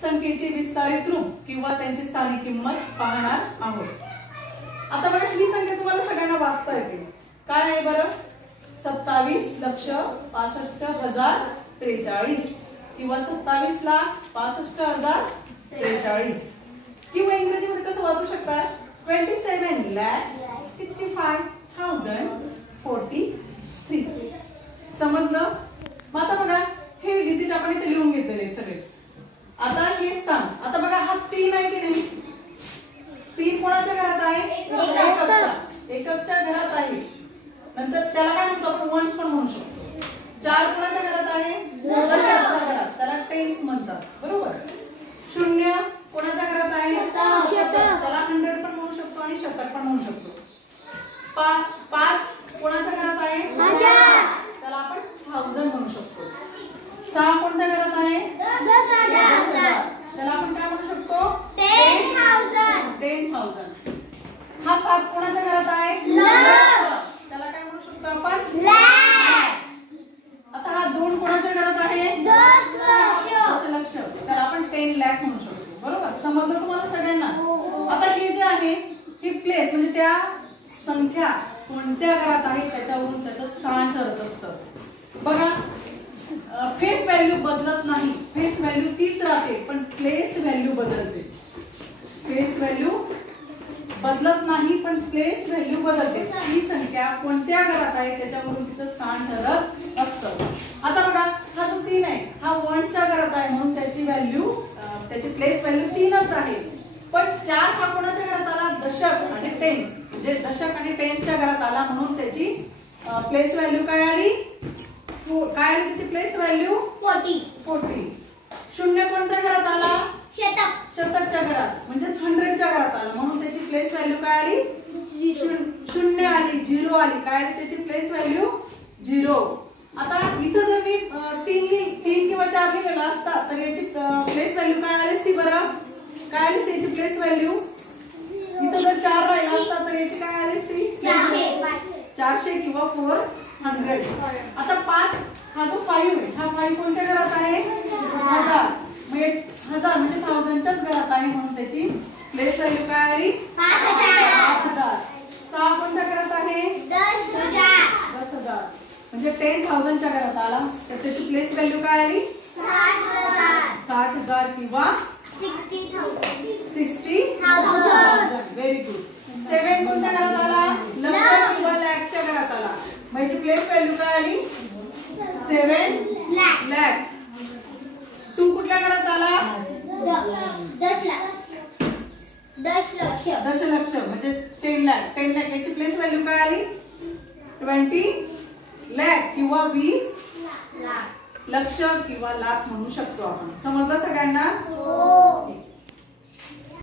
संख्येचे विस्तारित रूप किंवा त्यांची स्थानिक किंमत पाहणार आहोत. आता बघा ही संख्या तुम्हाला सगळ्यांना वाचता येते. काय आहे बरं? 27,65,043 किंवा 27,65,043 किंवा इंग्रजीमध्ये कसं वाचू शकता? 27,65,043. समजलं? मग आता बघा हे डिजिट आपण इथे लिहून घेतलेले सगळे. आता हे स्थान, आता बघा हा 3 आहे की नाही? 3 कोणाच्या घरात आहे? एककच्या घरात आहे. नंतर त्याला काय म्हणतो आपण? वन्स पण म्हणू शकतो. 4 कोणाच्या घरात आहे? दशकच्या घरात, त्याला टेन्स म्हणतात. बरोबर. 0 कोणाच्या घरात आहे? त्याला 100 पण म्हणू शकतो आणि शतक पण म्हणू शकतो. 5 कोणाच्या घरात आहे? त्याला आपण 1000 म्हणू शकतो. 6 कोणत्या घरात आहे? 10,000. त्याला आपण काय म्हणू शकतो? 10,000. हा 7 कोणाच्या घरात आहे? त्याला काय म्हणू शकतो आपण? आता हा 2 कोणाच्या घरात आहे? दशलक्ष. त्याला आपण 10 लाख म्हणू शकतो. बरोबर. समजलं तुम्हाला सगळ्यांना? आता हे जे आहे हे प्लेस म्हणजे त्या संख्या कोणत्या घरात आहे त्याच्यावरून त्याचं स्थान ठरत असतं. बघा फेस व्हॅल्यू बदलत नाही. फेस व्हॅल्यू तीच राहते पण प्लेस व्हॅल्यू बदलते. फेस व्हॅल्यू बदलत नाही पण प्लेस व्हॅल्यू बदलते. ती संख्या कोणत्या घरात आहे त्याच्यावरून तिचं स्थान ठरत असतं. आता बघा हा जो 3 आहे हा 1च्या घरात आहे म्हणून त्याची व्हॅल्यू त्याची प्लेस व्हॅल्यू 3च आहे. पण 4 हा कोणाच्या घरात आला? दशक आणि टेन्स. म्हणजे दशक आणि टेन्सच्या घरात आला म्हणून त्याची प्लेस व्हॅल्यू काय आली? काय आली त्याची प्लेस व्हॅल्यू? 40. 0 कोणत्या घरात आला? शतकच्या घरात म्हणजेच 100च्या घरात आला म्हणून त्याची प्लेस व्हॅल्यू काय आली? 0 आली. 0 आली. काय आली त्याची प्लेस व्हॅल्यू? 0. आता इथं जर मी 3 किंवा 4 लिहिलेला असता तर याची प्लेस व्हॅल्यू काय आली असती बरं? काय आली त्याची प्लेस व्हॅल्यू? इथं जर 4 राहिला असता तर याची काय आली असती? 400 किंवा 400. आता 5 हा जो 5 आहे हा 5 कोणत्या घरात आहे? 1000. म्हणजे 1000 म्हणजे 1000च्याच घरात आहे म्हणून त्याची प्लेस व्हॅल्यू काय आली? 5000. 6 कोणत्या घरात आहे? 10,000 म्हणजे 10,000च्या घरात आला तर त्याची प्लेस व्हॅल्यू काय आली? 60,000 किंवा 60,000. Very good. 7 कोणत्या घरात आला? लक्ष किंवा लाखच्या घरात आला म्हणजे प्लेस व्हॅल्यू काय आली? 7 लाख. 2 कुठल्या घरात आला? दशलक्ष म्हणजे 10 लाख. 10 लाख याची प्लेस व्हॅल्यू काय आली? 20 लाख किंवा 20 लक्ष किंवा लाख म्हणू शकतो आपण. समजलं सगळ्यांना?